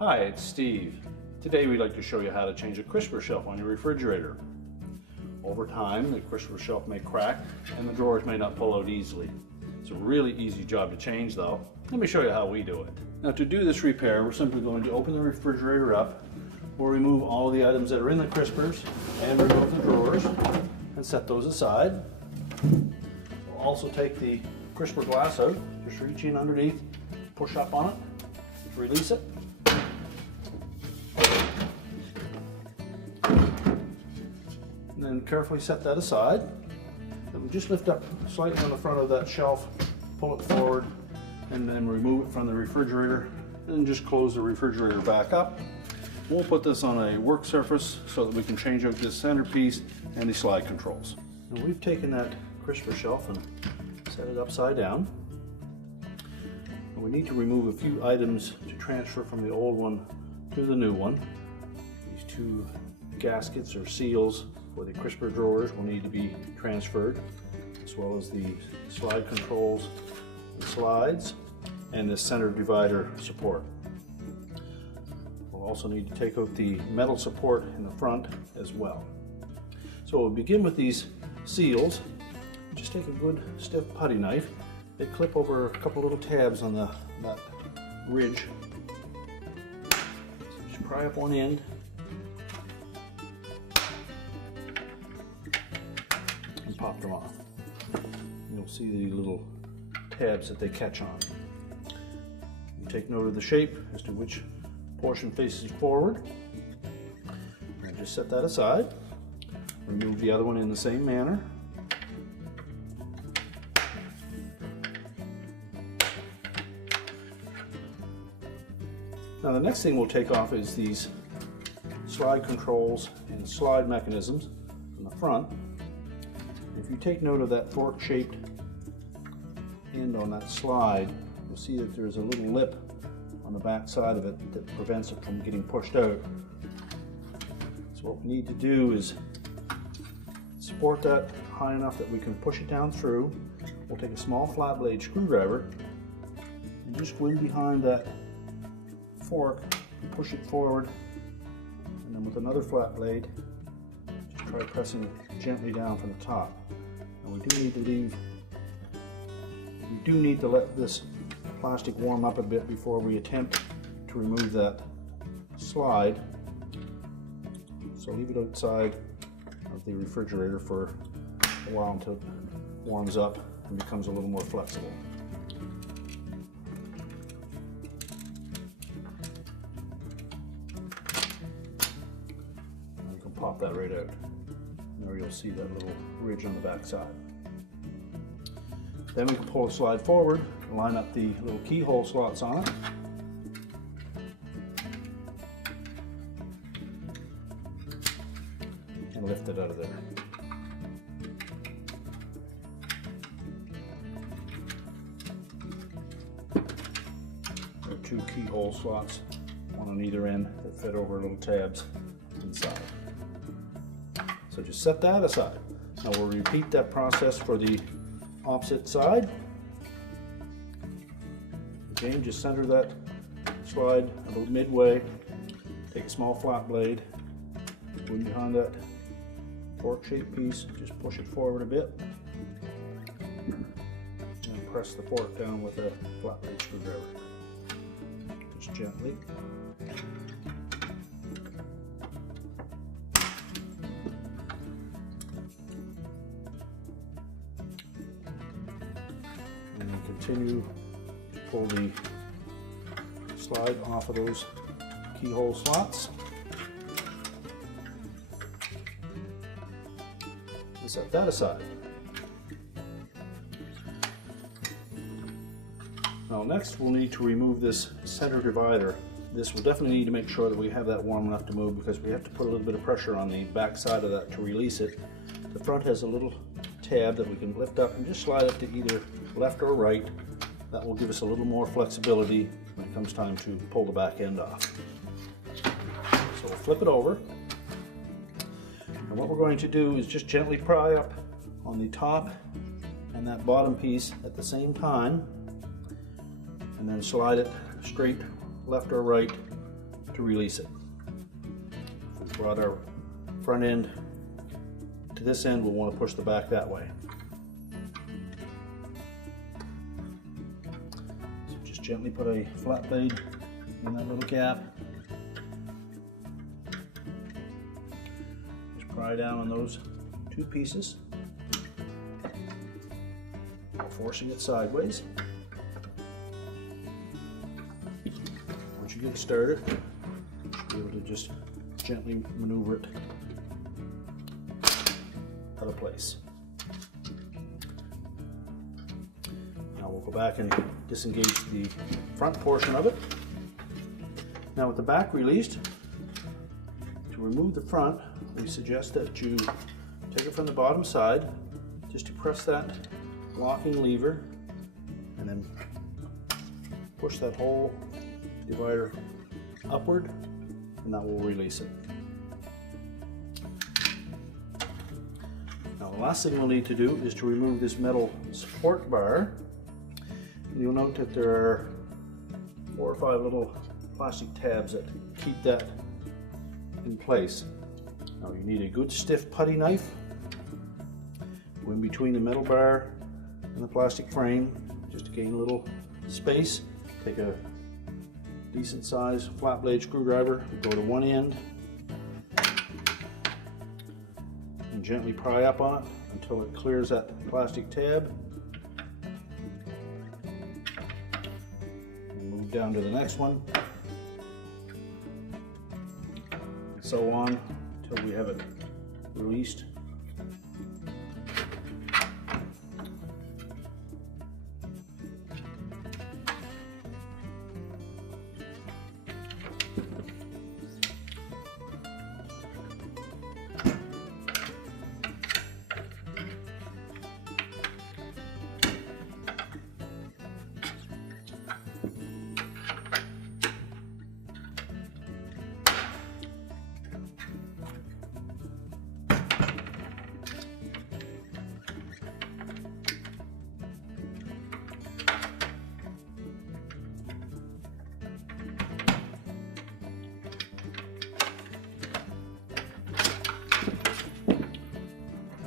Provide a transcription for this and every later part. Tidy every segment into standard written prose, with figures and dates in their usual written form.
Hi, it's Steve. Today we'd like to show you how to change a crisper shelf on your refrigerator. Over time, the crisper shelf may crack and the drawers may not pull out easily. It's a really easy job to change though. Let me show you how we do it. Now to do this repair, we're simply going to open the refrigerator up. We'll remove all of the items that are in the crispers and remove the drawers and set those aside. We'll also take the crisper glass out. Just reach in underneath, push up on it, release it. And then carefully set that aside. Then we just lift up slightly on the front of that shelf, pull it forward, and then remove it from the refrigerator, and just close the refrigerator back up. We'll put this on a work surface so that we can change out this centerpiece and the slide controls. Now we've taken that crisper shelf and set it upside down. And we need to remove a few items to transfer from the old one to the new one. These two gaskets or seals for the crisper drawers will need to be transferred, as well as the slide controls and slides and the center divider support. We'll also need to take out the metal support in the front as well. So we'll begin with these seals. Just take a good stiff putty knife. They clip over a couple little tabs on that ridge. So just pry up one end and pop them off. You'll see the little tabs that they catch on. You take note of the shape as to which portion faces forward. And just set that aside. Remove the other one in the same manner. Now the next thing we'll take off is these slide controls and slide mechanisms from the front. If you take note of that fork-shaped end on that slide, you'll see that there's a little lip on the back side of it that prevents it from getting pushed out. So what we need to do is support that high enough that we can push it down through. We'll take a small flat blade screwdriver and just go in behind that fork and push it forward, and then with another flat blade just try pressing gently down from the top. And we do need to let this plastic warm up a bit before we attempt to remove that slide. So leave it outside of the refrigerator for a while until it warms up and becomes a little more flexible. And you can pop that right out. There you'll see that little ridge on the back side. Then we can pull the slide forward and line up the little keyhole slots on it. And lift it out of there. There are two keyhole slots, one on either end, that fit over little tabs inside. So just set that aside. Now we'll repeat that process for the opposite side. Again, just center that slide about midway. Take a small flat blade, go in behind that fork-shaped piece, just push it forward a bit, and press the fork down with a flat blade screwdriver. Just gently. And then continue to pull the slide off of those keyhole slots. And set that aside. Now next we'll need to remove this center divider. This will definitely need to make sure that we have that warm enough to move, because we have to put a little bit of pressure on the back side of that to release it. The front has a little tab that we can lift up and just slide it to either left or right. That will give us a little more flexibility when it comes time to pull the back end off. So we'll flip it over. And what we're going to do is just gently pry up on the top and that bottom piece at the same time, and then slide it straight left or right to release it. If we brought our front end to this end, we'll want to push the back that way. So just gently put a flat blade in that little gap. Just pry down on those two pieces, forcing it sideways. Once you get started, you should be able to just gently maneuver it out of place. Now we'll go back and disengage the front portion of it. Now with the back released, to remove the front, we suggest that you take it from the bottom side, just to press that locking lever, and then push that whole divider upward, and that will release it. Now the last thing we'll need to do is to remove this metal support bar. And you'll note that there are 4 or 5 little plastic tabs that keep that in place. Now you need a good stiff putty knife. Go in between the metal bar and the plastic frame just to gain a little space. Take a decent size flat blade screwdriver, go to one end and gently pry up on it until it clears that plastic tab, and move down to the next one, and so on until we have it released.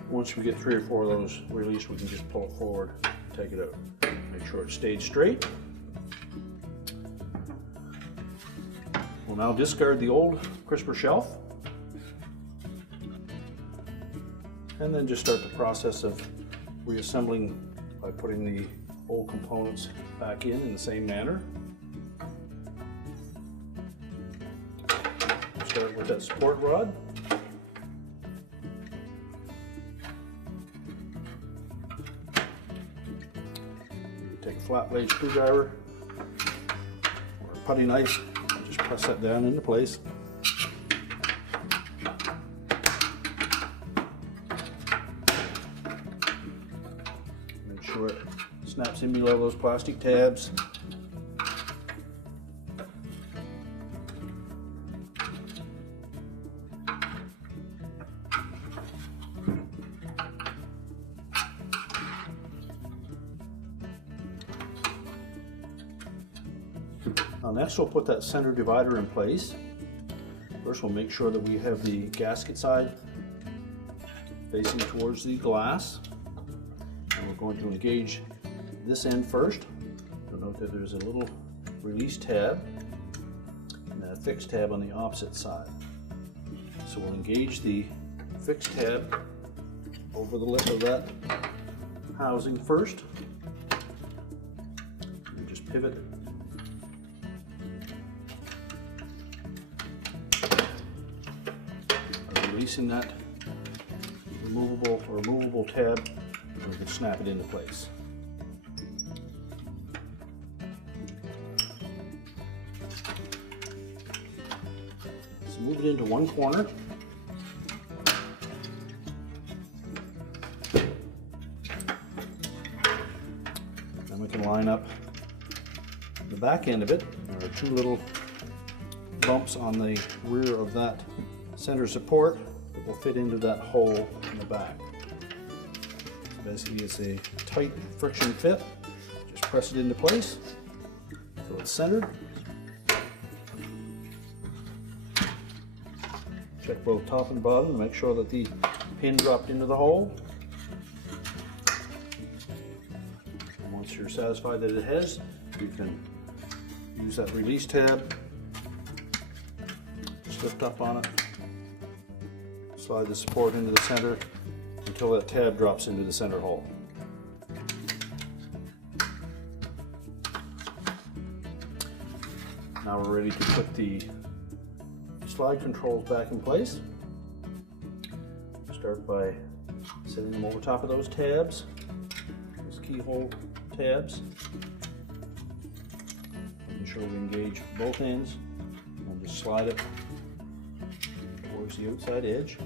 Once we get 3 or 4 of those released, we can just pull it forward, take it out. Make sure it stayed straight. We'll now discard the old crisper shelf, and then just start the process of reassembling by putting the old components back in the same manner. Start with that support rod. Take a flat blade screwdriver or a putty knife and just press that down into place. Make sure it snaps in below those plastic tabs. Now next we'll put that center divider in place. First we'll make sure that we have the gasket side facing towards the glass. And we're going to engage this end first. You'll note that there's a little release tab and then a fixed tab on the opposite side. So we'll engage the fixed tab over the lip of that housing first. And just pivot releasing that removable tab, and we can snap it into place. So move it into one corner. Then we can line up the back end of it. There are 2 little bumps on the rear of that center support that will fit into that hole in the back. So basically it's a tight friction fit. Just press it into place until it's centered. Check both top and bottom to make sure that the pin dropped into the hole. And once you're satisfied that it has, you can use that release tab, just lift up on it, slide the support into the center until that tab drops into the center hole. Now we're ready to put the slide controls back in place. Start by setting them over top of those tabs, those keyhole tabs. Making sure we engage both ends and just slide it towards the outside edge.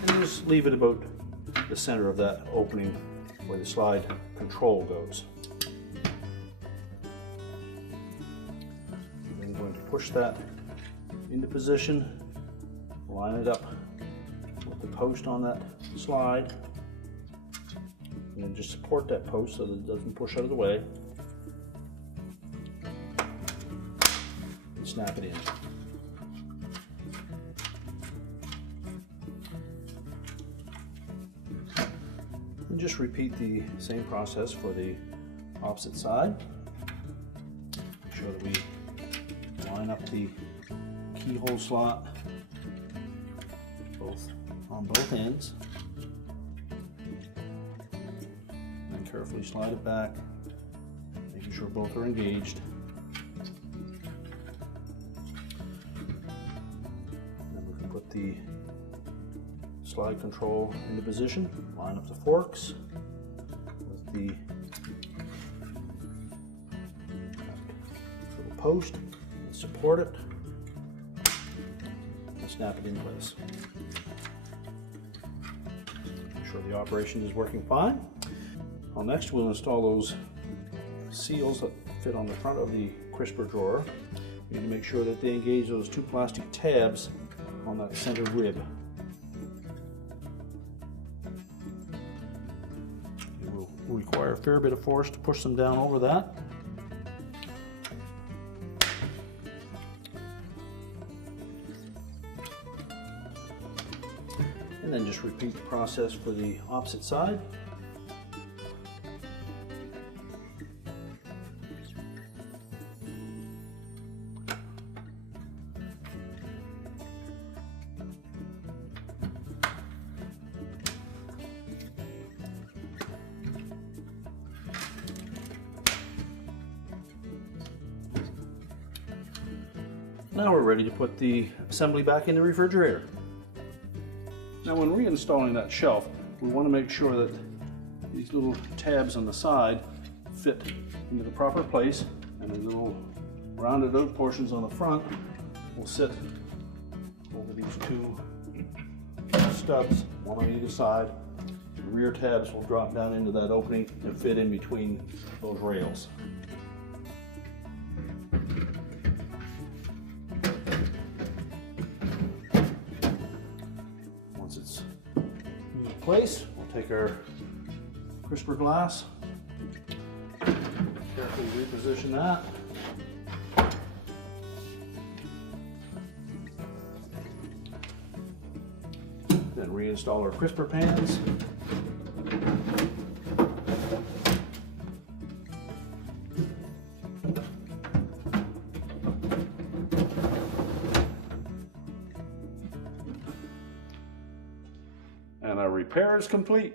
And just leave it about the center of that opening where the slide control goes. Then I'm going to push that into position, line it up with the post on that slide, and then just support that post so that it doesn't push out of the way, and snap it in. And just repeat the same process for the opposite side. Make sure that we line up the keyhole slot on both ends, and carefully slide it back, making sure both are engaged. Then we can put the slide control into position, line up the forks with the little post and support it and snap it in place. Make sure the operation is working fine. Well, next we'll install those seals that fit on the front of the crisper drawer. You need to make sure that they engage those two plastic tabs on that center rib. Require a fair bit of force to push them down over that. And then just repeat the process for the opposite side. Now we're ready to put the assembly back in the refrigerator. Now when reinstalling that shelf, we want to make sure that these little tabs on the side fit into the proper place, and the little rounded out portions on the front will sit over these two stubs, one on either side. The rear tabs will drop down into that opening and fit in between those rails. Once it's in place, we'll take our crisper glass, carefully reposition that. Then reinstall our crisper pans. And our repair is complete.